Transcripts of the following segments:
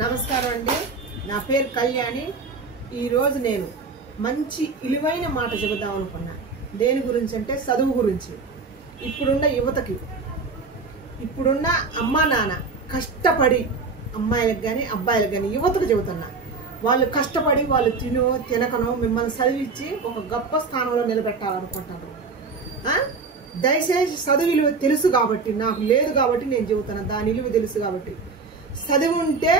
నమస్కారం అండి. నా పేరు కళ్యాణి. ఈరోజు నేను మంచి విలువైన మాట చెబుదాం అనుకున్నా. దేని గురించి అంటే చదువు గురించి. ఇప్పుడున్న యువతకి, ఇప్పుడున్న అమ్మా నాన్న కష్టపడి, అమ్మాయిలకు కానీ అబ్బాయిలకు కానీ యువతకు చెబుతున్నా, వాళ్ళు కష్టపడి వాళ్ళు తినకనో మిమ్మల్ని చదివించి ఒక గొప్ప స్థానంలో నిలబెట్టాలనుకుంటారు. దయచేసి చదువు విలువ తెలుసు కాబట్టి, నాకు లేదు కాబట్టి నేను చెబుతాను. దాని విలువ తెలుసు కాబట్టి. చదువు ఉంటే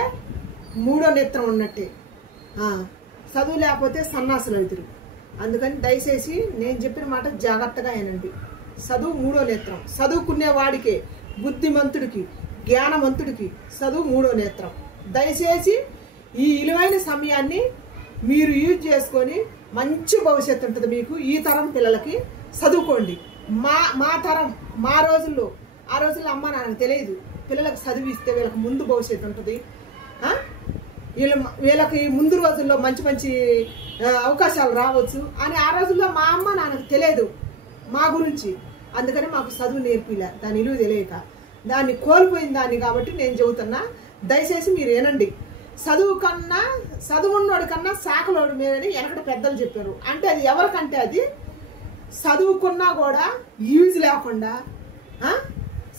మూడో నేత్రం ఉన్నట్టే, చదువు లేకపోతే సన్నాసులు అవుతారు. అందుకని దయచేసి నేను చెప్పిన మాట జాగ్రత్తగా వినండి. చదువు మూడో నేత్రం. చదువుకునే వాడికే, బుద్ధిమంతుడికి, జ్ఞానవంతుడికి చదువు మూడో నేత్రం. దయచేసి ఈ విలువైన సమయాన్ని మీరు యూజ్ చేసుకొని మంచి భవిష్యత్తు ఉంటుంది మీకు. ఈ తరం పిల్లలకి చదువుకోండి. మా తరం, మా రోజుల్లో, ఆ రోజుల్లో అమ్మ నాన్నకు తెలియదు. పిల్లలకు చదివిస్తే వీళ్ళకి ముందు భవిష్యత్తు ఉంటుంది, వీళ్ళకి ముందు రోజుల్లో మంచి మంచి అవకాశాలు రావచ్చు అని ఆ రోజుల్లో మా అమ్మ నాన్నకు తెలియదు మా గురించి. అందుకని మాకు చదువు నేర్పిలే, దాని విలువ తెలియక దాన్ని కోల్పోయిన దాన్ని. కాబట్టి నేను చెబుతున్నా, దయచేసి మీరు వినండి. చదువున్నోడి కన్నా శాఖలోడి మీదని వెనకటి పెద్దలు చెప్పారు. అంటే అది ఎవరికంటే అది చదువుకున్నా కూడా యూజ్ లేకుండా,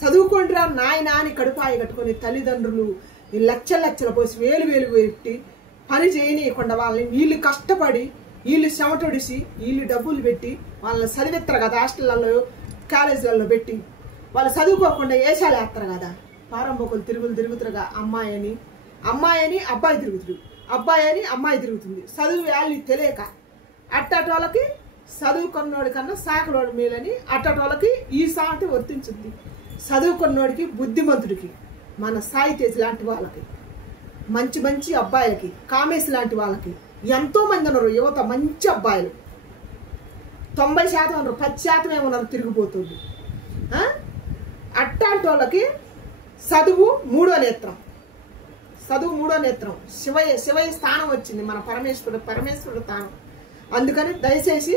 చదువుకుంటారా నాయన అని కడుపాయి కట్టుకొని తల్లిదండ్రులు లక్షలు పోసి వేలు పెట్టి పని చేయనీయకుండా వాళ్ళని, వీళ్ళు కష్టపడి, వీళ్ళు చెమటొడిసి, వీళ్ళు డబ్బులు పెట్టి వాళ్ళని చదివిస్తారు కదా. హాస్టళ్లలో, కాలేజీలలో పెట్టి వాళ్ళు చదువుకోకుండా ఏషాలు వేస్తారు కదా. పారంబొకలు తిరుగుతారుగా. అమ్మాయి అని అబ్బాయి తిరుగుతారు, అబ్బాయి అని అమ్మాయి తిరుగుతుంది. చదువు వాళ్ళు తెలియక అట్టటి వాళ్ళకి చదువుకున్నోడి కన్నా శాఖలోడి మేలని అట్టటి ఈ సాటి వర్తించుద్ది. చదువుకున్నోడికి, బుద్ధిమంతుడికి, మన సాయి తేజ్ లాంటి వాళ్ళకి, మంచి మంచి అబ్బాయిలకి, కామేశ్ లాంటి వాళ్ళకి ఎంతో మంది ఉన్నారు. యువత మంచి అబ్బాయిలు 90% ఉన్నారు, 10% ఉన్నారు తిరిగిపోతుంది. అట్టాంటి వాళ్ళకి చదువు మూడో నేత్రం. చదువు మూడో నేత్రం. శివయ్య స్థానం వచ్చింది మన పరమేశ్వరుడు స్థానం. అందుకని దయచేసి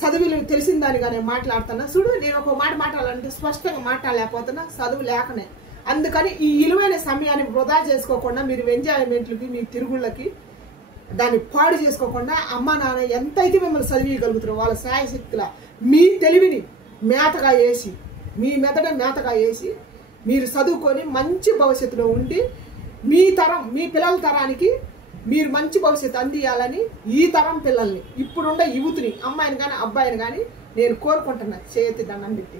చదువులు తెలిసిన దానిగానే మాట్లాడుతున్నా. చూడు, నేను ఒక మాట మాట్లాడాలంటే స్పష్టంగా మాట్లాడలేకపోతున్నా, చదువు లేకనే. అందుకని ఈ విలువైన సమయాన్ని వృధా చేసుకోకుండా, మీరు ఎంజాయ్మెంట్లకి, మీ తిరుగుళ్ళకి దాన్ని పాడు చేసుకోకుండా, అమ్మ నాన్న ఎంతైతే మిమ్మల్ని చదివిగలుగుతారో వాళ్ళ శాయశక్తుల మీ తెలివిని మేతగా వేసి, మీ మెదడు మేతగా వేసి మీరు చదువుకొని మంచి భవిష్యత్తులో ఉండి మీ పిల్లల తరానికి మీరు మంచి భవిష్యత్తు అందియాలని ఈ తరం పిల్లల్ని, ఇప్పుడున్న యువతిని, అమ్మాయిని కానీ అబ్బాయిని కానీ నేను కోరుకుంటున్నా. చేతి దండం పెట్టి.